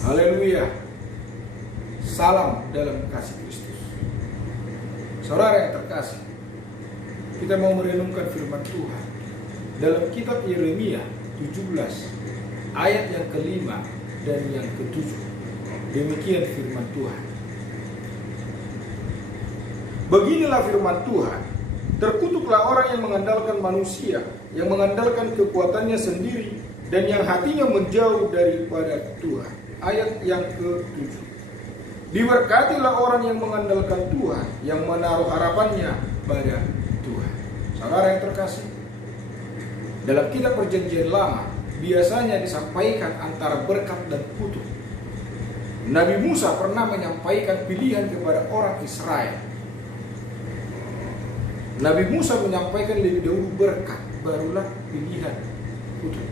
Haleluya. Salam dalam kasih Kristus. Saudara yang terkasih, kita mau merenungkan firman Tuhan dalam kitab Yeremia 17 ayat yang kelima dan yang ketujuh. Demikian firman Tuhan. Beginilah firman Tuhan. Terkutuklah orang yang mengandalkan manusia, yang mengandalkan kekuatannya sendiri, dan yang hatinya menjauh daripada Tuhan. Ayat yang ke-7. Diberkatilah orang yang mengandalkan Tuhan, yang menaruh harapannya pada Tuhan. Saudara yang terkasih, dalam kitab Perjanjian Lama biasanya disampaikan antara berkat dan kutuk. Nabi Musa pernah menyampaikan pilihan kepada orang Israel. Nabi Musa menyampaikan lebih dahulu berkat, barulah pilihan kutuk.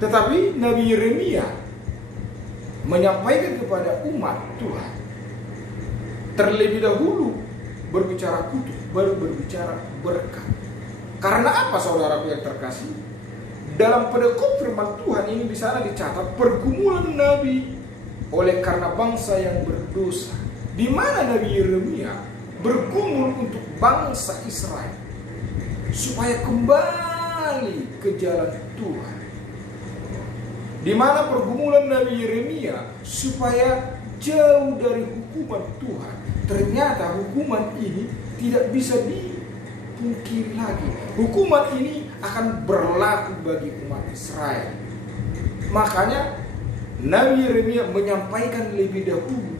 Tetapi Nabi Yeremia menyampaikan kepada umat Tuhan, terlebih dahulu berbicara kutuk, baru berbicara berkat. Karena apa, saudara yang terkasih? Dalam pedekut firman Tuhan ini di sana dicatat pergumulan Nabi oleh karena bangsa yang berdosa, di mana Nabi Yeremia bergumul untuk bangsa Israel supaya kembali ke jalan Tuhan. Di mana pergumulan Nabi Yeremia supaya jauh dari hukuman Tuhan. Ternyata hukuman ini tidak bisa dipungkiri lagi. Hukuman ini akan berlaku bagi umat Israel. Makanya Nabi Yeremia menyampaikan lebih dahulu,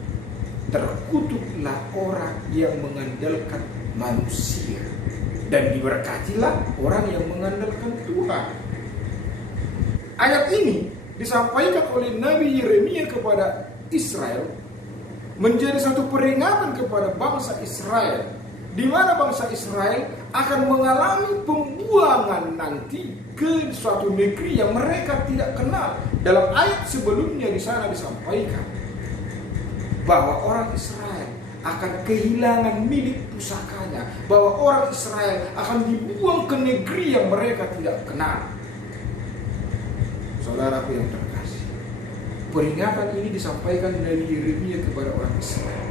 terkutuklah orang yang mengandalkan manusia, dan diberkatilah orang yang mengandalkan Tuhan. Ayat ini disampaikan oleh Nabi Yeremia kepada Israel menjadi satu peringatan kepada bangsa Israel, di mana bangsa Israel akan mengalami pembuangan nanti ke suatu negeri yang mereka tidak kenal. Dalam ayat sebelumnya di sana disampaikan bahwa orang Israel akan kehilangan milik pusakanya, bahwa orang Israel akan dibuang ke negeri yang mereka tidak kenal. Saudaraku yang terkasih, peringatan ini disampaikan dari Yeremia kepada orang Israel.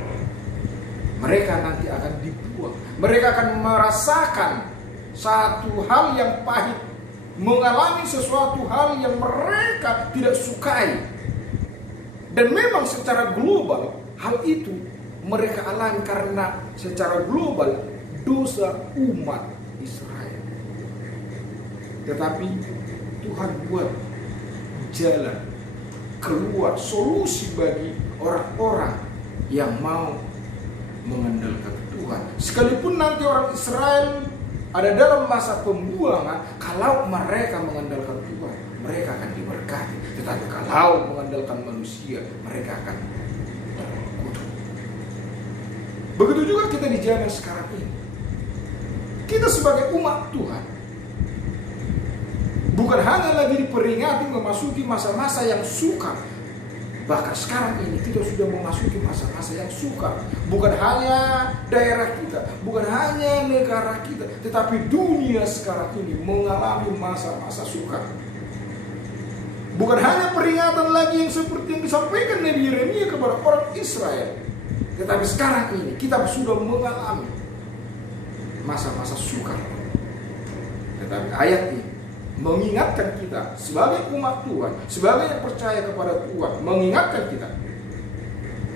Mereka nanti akan dibuang. Mereka akan merasakan satu hal yang pahit, mengalami sesuatu hal yang mereka tidak sukai. Dan memang secara global hal itu mereka alami karena secara global dosa umat Israel. Tetapi Tuhan buat jalan keluar, solusi bagi orang-orang yang mau mengandalkan Tuhan. Sekalipun nanti orang Israel ada dalam masa pembuangan, kalau mereka mengandalkan Tuhan, mereka akan diberkati. Tetapi kalau mengandalkan manusia, mereka akan terkutuk. Begitu juga kita di zaman sekarang ini. Kita sebagai umat Tuhan bukan hanya lagi diperingati memasuki masa-masa yang sukar. Bahkan sekarang ini kita sudah memasuki masa-masa yang sukar. Bukan hanya daerah kita, bukan hanya negara kita, tetapi dunia sekarang ini mengalami masa-masa sukar. Bukan hanya peringatan lagi yang seperti yang disampaikan Nabi Yeremia kepada orang Israel, tetapi sekarang ini kita sudah mengalami masa-masa sukar. Tetapi ayat ini mengingatkan kita sebagai umat Tuhan, sebagai yang percaya kepada Tuhan, mengingatkan kita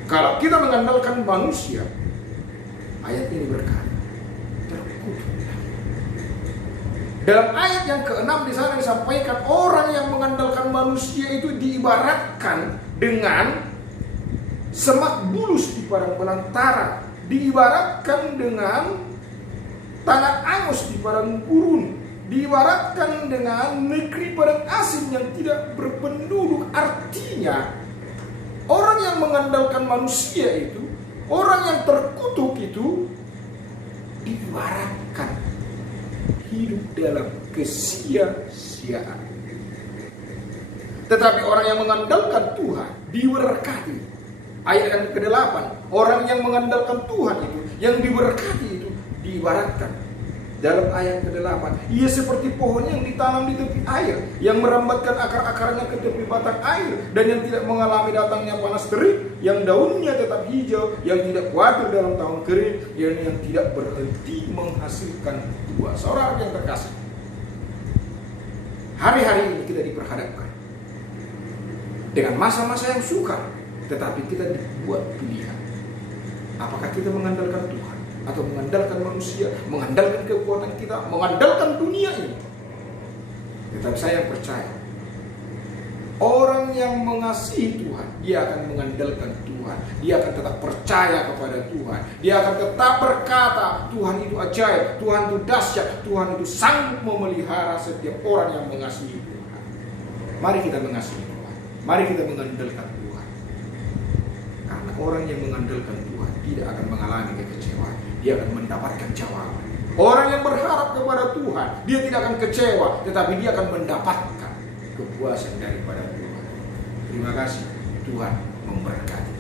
kalau kita mengandalkan manusia, ayat ini berkata terkutuk. Dalam ayat yang ke-6 di sana disampaikan orang yang mengandalkan manusia itu diibaratkan dengan semak bulus di padang belantara, diibaratkan dengan tanah angus di padang gurun, diibaratkan dengan negeri padang asing yang tidak berpenduduk. Artinya orang yang mengandalkan manusia itu, orang yang terkutuk itu diibaratkan hidup dalam kesia-siaan. Tetapi orang yang mengandalkan Tuhan diberkati. Ayat yang ke-8, orang yang mengandalkan Tuhan itu, yang diberkati itu diibaratkan Dalam ayat ke-8, ia seperti pohon yang ditanam di tepi air, yang merambatkan akar-akarnya ke tepi batang air, dan yang tidak mengalami datangnya panas terik, yang daunnya tetap hijau, yang tidak khawatir dalam tahun kering, yang tidak berhenti menghasilkan buah. Saudara yang terkasih, hari-hari ini kita diperhadapkan dengan masa-masa yang sukar, tetapi kita dibuat pilihan. Apakah kita mengandalkan Tuhan atau mengandalkan manusia, mengandalkan kekuatan kita, mengandalkan dunia ini? Tetapi saya percaya, orang yang mengasihi Tuhan, dia akan mengandalkan Tuhan. Dia akan tetap percaya kepada Tuhan. Dia akan tetap berkata, Tuhan itu ajaib, Tuhan itu dahsyat, Tuhan itu sanggup memelihara setiap orang yang mengasihi Tuhan. Mari kita mengasihi Tuhan. Mari kita mengandalkan Tuhan. Karena orang yang mengandalkan Tuhan tidak akan mengalami kekecewaan. Dia akan mendapatkan jawaban. Orang yang berharap kepada Tuhan, dia tidak akan kecewa, tetapi dia akan mendapatkan kepuasan daripada Tuhan. Terima kasih. Tuhan memberkati.